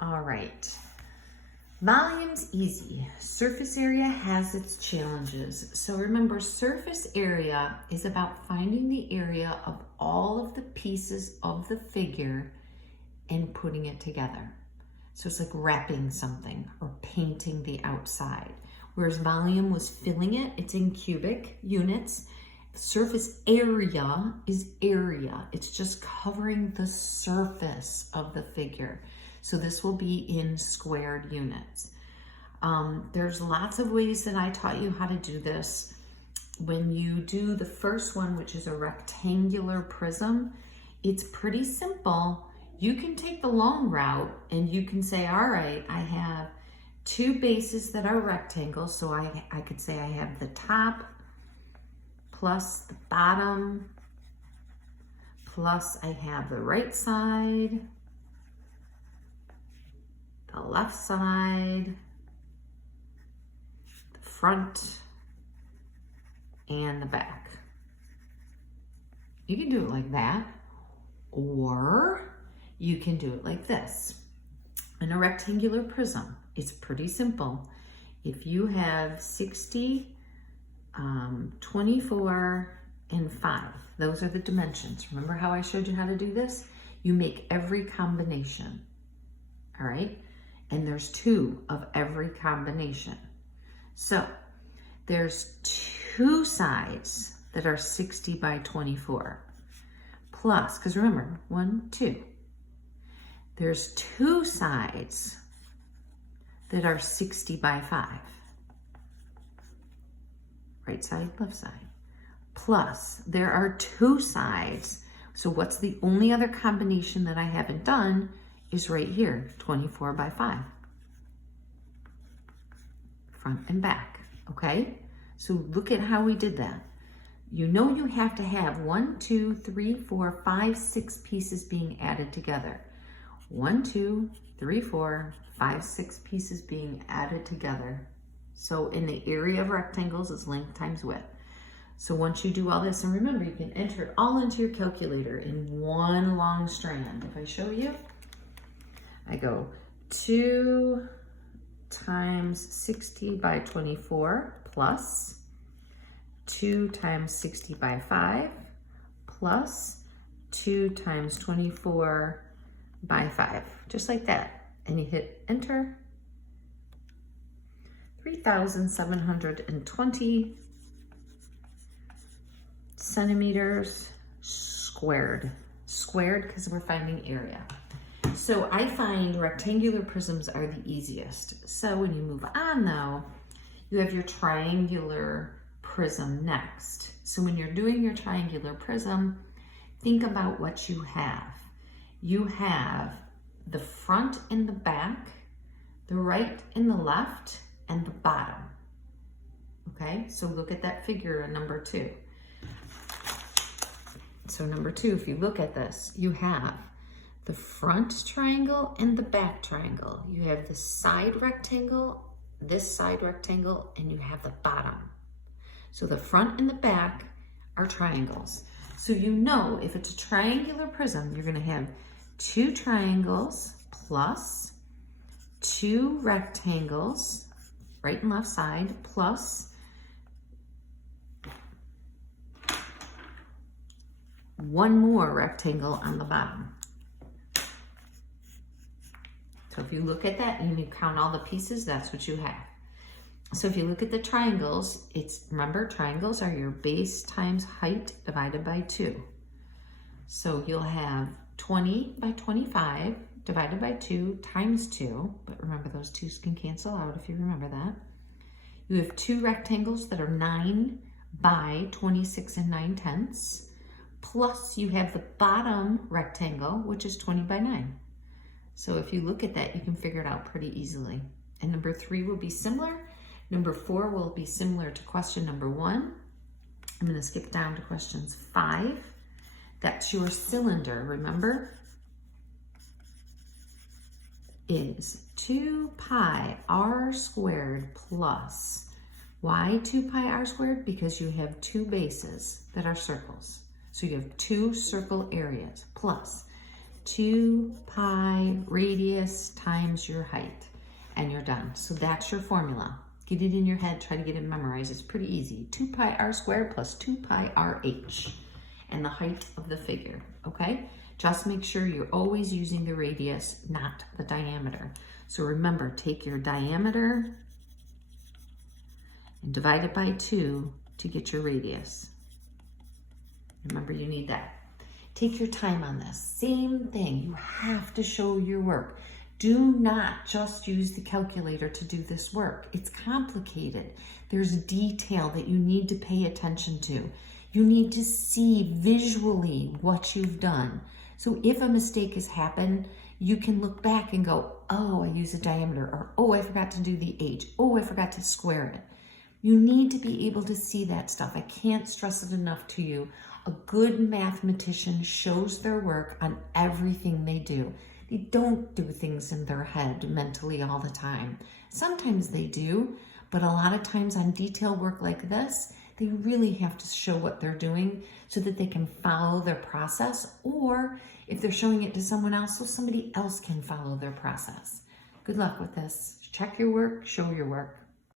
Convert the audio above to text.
All right. Volume's easy. Surface area has its challenges. So remember, surface area is about finding the area of all of the pieces of the figure and putting it together. So it's like wrapping something or painting the outside. Whereas volume was filling it, it's in cubic units. Surface area is area. It's just covering the surface of the figure. So this will be in squared units. There's lots of ways that I taught you how to do this. When you do the first one, which is a rectangular prism, it's pretty simple. You can take the long route and you can say, all right, I have two bases that are rectangles. So I could say I have the top plus the bottom, plus I have the right side, the left side, the front, and the back. You can do it like that, or you can do it like this. In a rectangular prism, it's pretty simple. If you have 60, 24, and 5, those are the dimensions. Remember how I showed you how to do this? You make every combination, all right? And there's 2 of every combination. So there's 2 sides that are 60 by 24 plus, because remember, 1, 2. There's 2 sides that are 60 by 5. Right side, left side. Plus, there are 2 sides. So what's the only other combination that I haven't done is right here, 24 by 5. Front and back, okay? So look at how we did that. You know you have to have 1, 2, 3, 4, 5, 6 pieces being added together. 1, 2, 3, 4, 5, 6 pieces being added together. So in the area of rectangles, it's length times width. So once you do all this, and remember, you can enter it all into your calculator in one long strand. If I show you, I go 2 times 60 by 24 plus 2 times 60 by 5 plus 2 times 24 by 5, just like that. And you hit enter. 3,720 centimeters squared. Squared because we're finding area. So I find rectangular prisms are the easiest. So when you move on though, you have your triangular prism next. So when you're doing your triangular prism, think about what you have. You have the front and the back, the right and the left, and the bottom. Okay, so look at that figure in number 2. So number 2, if you look at this, you have the front triangle and the back triangle. You have the side rectangle, this side rectangle, and you have the bottom. So the front and the back are triangles. So you know if it's a triangular prism, you're gonna have 2 triangles plus 2 rectangles, right and left side, plus 1 more rectangle on the bottom. So if you look at that and you count all the pieces, that's what you have. So if you look at the triangles, remember, triangles are your base times height divided by 2. So you'll have 20 by 25 divided by 2 times 2, but remember those 2's can cancel out if you remember that. You have 2 rectangles that are 9 by 26 and 9/10, plus you have the bottom rectangle, which is 20 by 9. So if you look at that, you can figure it out pretty easily. And number 3 will be similar. Number 4 will be similar to question number 1. I'm going to skip down to questions 5. That's your cylinder, remember? Is 2 pi r squared plus why 2 pi r squared? Because you have 2 bases that are circles. So you have 2 circle areas plus 2 pi radius times your height, and you're done. So that's your formula. Get it in your head, try to get it memorized. It's pretty easy. 2 pi r squared plus 2 pi rh, and the height of the figure, okay? Just make sure you're always using the radius, not the diameter. So remember, take your diameter and divide it by 2 to get your radius. Remember, you need that. Take your time on this. Same thing, you have to show your work. Do not just use the calculator to do this work. It's complicated. There's detail that you need to pay attention to. You need to see visually what you've done. So if a mistake has happened, you can look back and go, oh, I used a diameter, or oh, I forgot to do the h, oh, I forgot to square it. You need to be able to see that stuff. I can't stress it enough to you. A good mathematician shows their work on everything they do. They don't do things in their head mentally all the time. Sometimes they do, but a lot of times on detail work like this, they really have to show what they're doing so that they can follow their process, or if they're showing it to someone else, so somebody else can follow their process. Good luck with this. Check your work, show your work.